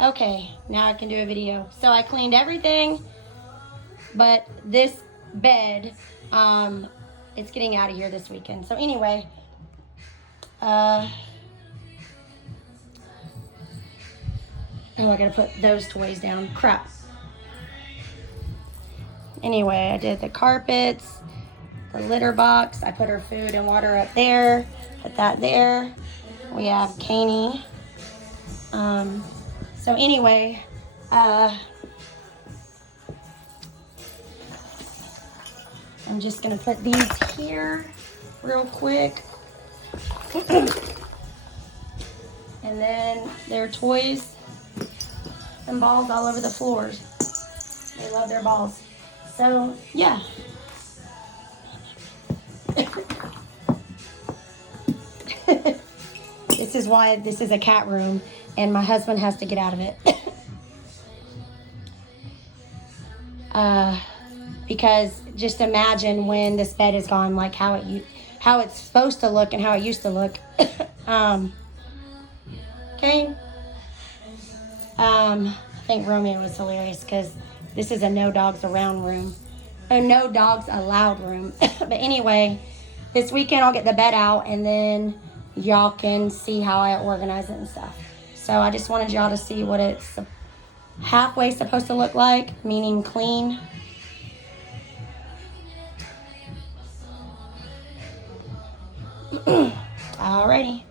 Okay, now I can do a video. So I cleaned everything, but this bed, it's getting out of here this weekend. So anyway, oh, I gotta put those toys down. Crap. Anyway, I did the carpets, the litter box. I put her food and water up there. Put that there. We have Caney. So anyway, I'm just gonna put these here real quick. And then there are toys and balls all over the floors. They love their balls. So yeah. This is why this is a cat room and my husband has to get out of it. Because just imagine when this bed is gone, like how it's supposed to look and how it used to look. Okay. I think Romeo was hilarious because this is a no dogs around room. A no dogs allowed room. But anyway, this weekend I'll get the bed out and then y'all can see how I organize it and stuff. So I just wanted y'all to see what it's halfway supposed to look like, meaning clean. Alrighty.